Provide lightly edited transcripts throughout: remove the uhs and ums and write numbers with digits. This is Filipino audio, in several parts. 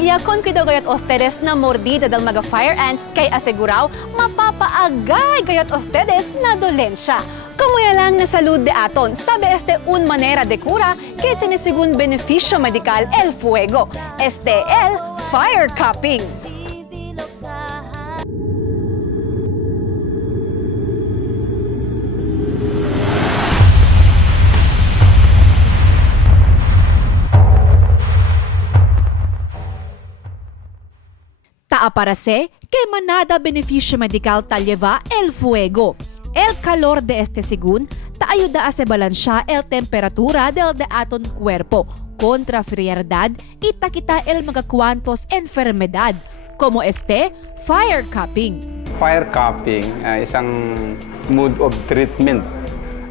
familia, conquido gayot ustedes na mordida del mga fire ants kay aseguraw mapapaagay gayot ustedes na dolensya. Kamuya lang na salud de aton, sabe un manera de cura que tiene según beneficio medical el fuego, el fire cupping. Aparece que manada beneficio medical tal lleva el fuego. El calor de este según te ayuda a se balansya el temperatura del de aton cuerpo contra frialdad y ta quita el mga cuantos enfermedad como fire cupping. Fire cupping ay isang mode of treatment.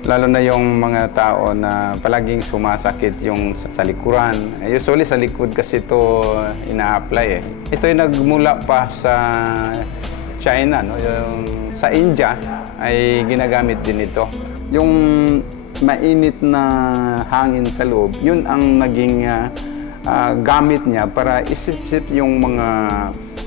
Lalo na yung mga tao na palaging sumasakit yung sa likuran. Usually sa likod kasi ito ina-apply eh. Ito ay nagmula pa sa China, no? Sa India ay ginagamit din ito. Yung mainit na hangin sa loob, yun ang naging gamit niya para isip-sip yung mga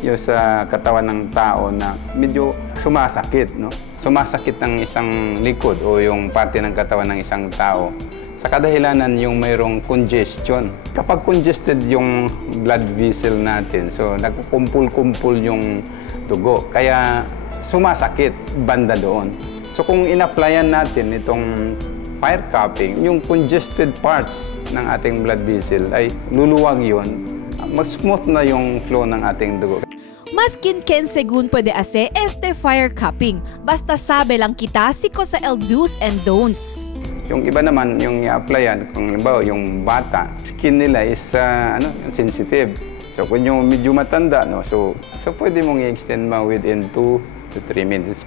yung sa katawan ng tao na medyo sumasakit, no? Sumasakit ng isang likod o yung parte ng katawan ng isang tao. Sa kadahilanan yung mayroong congestion. Kapag congested yung blood vessel natin, so nagkukumpul-kumpul yung dugo. Kaya sumasakit banda doon. So kung in-applyan natin itong fire cupping, yung congested parts ng ating blood vessel ay luluwag yun. Mag-smooth na yung flow ng ating dugo. Maskin ken según pwede ase fire cupping. Basta sabi lang kita siko sa do's and don'ts. Yung iba naman, yung i-applyan, kung halimbawa yung bata, skin nila is sensitive. So kung yung medyo matanda, no, so pwede mong i-extend mo within 2 to 3 minutes.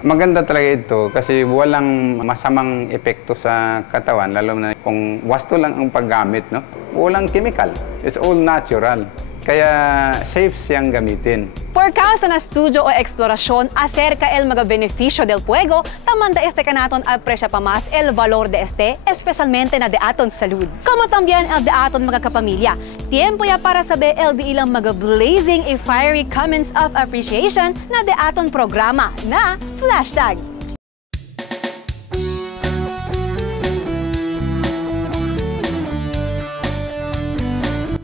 Maganda talaga ito kasi walang masamang epekto sa katawan, lalo na kung wasto lang ang paggamit, no? Walang chemical. It's all natural. Kaya safe siyang gamitin. Por causa na studio o eksplorasyon acerca el mga beneficio del fuego, tamanda kanaton aprecia pa mas el valor de especialmente na de aton salud. Como también el de aton mga kapamilya. Tiempo ya para saber el de ilang mga blazing a fiery comments of appreciation na de aton programa na Flashtag.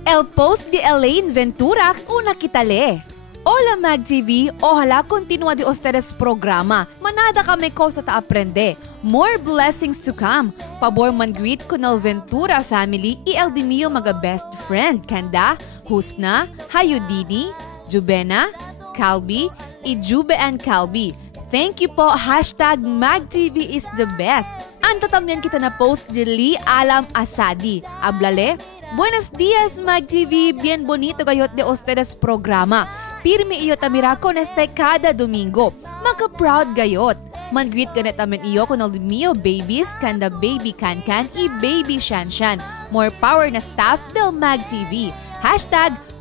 El post de Elaine Ventura, una kitale. Hola MagTV, ojalá continua de ustedes programa. Manada kami ko sa ta-aprende. More blessings to come. Pabor man greet ko ng Ventura family y el de mio mga best friend. Kanda, Husna, Hayudini, Jubena, Calbi, y Jube and Calbi. Thank you po, #MagTV is the best. Anta también kita na post de Lee Alam Asadi. Ablale, buenos días MagTV, bien bonito gayot de ustedes programa. Pirmi iyo tamira con cada domingo. Maka-proud gayot. Man-greet ganit amin iyo con el mio babies, kanda baby Kankan y baby Shanshan. More power na staff del MagTV.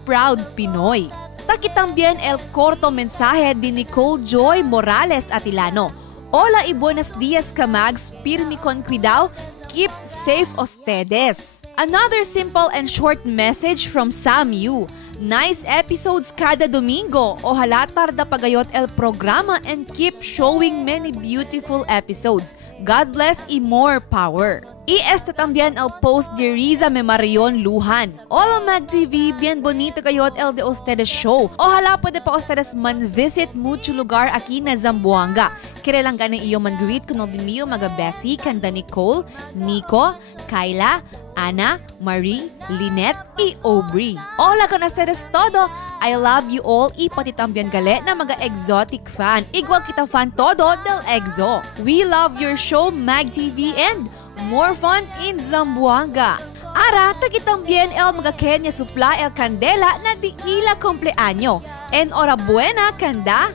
#Proud Pinoy. Taki también el corto mensaje de Nicole Joy Morales Atilano. Hola y buenos días kamags, pirmi con cuidado, keep safe ustedes. Another simple and short message from Sam Yu. Nice episodes kada domingo. Ojalá tarda pagayot el programa and keep showing many beautiful episodes. God bless y more power. Y también el post de Riza Memarion Luhan. Hola MagTV, bien bonito gayot el de ustedes show. Ojalá pwede pa ustedes man-visit mucho lugar aquí na Zamboanga. Kirelang ganing iyo man-greet kuno di miyo mga besi kanda Nicole, Nico, Kyla, Ana, Marie, Lynette, y Aubrey. Hola con ustedes todo. I love you all y pati también gale na mga exotic fan. Igual kita fan todo del EXO. We love your show MagTV and more fun in Zamboanga. Ara, tagi también el mga Kenya supla el candela na di ila compleaño. Enhorabuena kanda.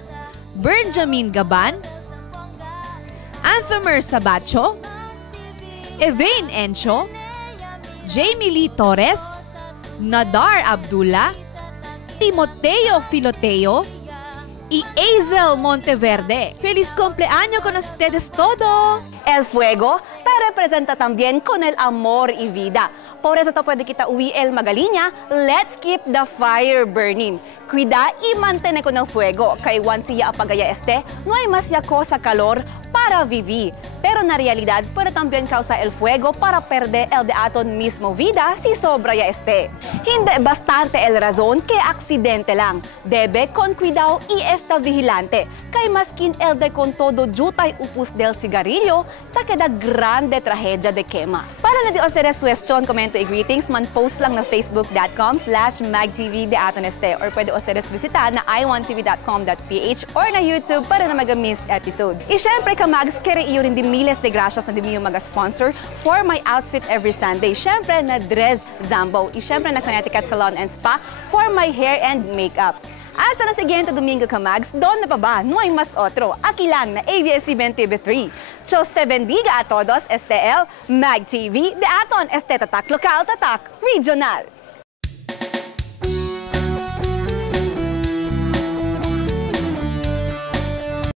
Benjamin Gaban, Anthomer Sabacho, Evain Encho, Jamie Lee Torres, Nadar Abdullah, Timoteo Filoteo, y Azel Monteverde. ¡Feliz cumpleaños con ustedes todo! El fuego te representa también con el amor y vida. Por eso to pwede kita uwi el magalinya, let's keep the fire burning. Cuida y mantén con el fuego, kay once siya apagaya no hay más ya cosa calor para vivir. Pero na realidad, puede también causar el fuego para perder el de aton mismo vida si sobra ya Hindi bastante el razón que aksidente lang. Debe con cuidado y esta vigilante. Kay maskin el de con todo jutay upus del cigarillo, ta queda grande tragedia de quema. Para na di ustedes question, comento y greetings, man post lang na facebook.com/magtv de aton or pwede ustedes visitar na i1tv.com.ph or na YouTube para na mag-missed episodes. Y syempre kamags, kere iyo rin di miles de gracias na di mo mag-sponsor for my outfit every Sunday. Syempre na Dress Zambo. Y syempre na Connecticut Salon and Spa for my hair and makeup. Hasta na siguiente domingo kamags, doon na pa ba? No hay mas otro. Aquí lang na ABS-CBN TV3. Diyos te bendiga a todos, STL, Mag TV, de aton, este tatak lokal, tatak regional.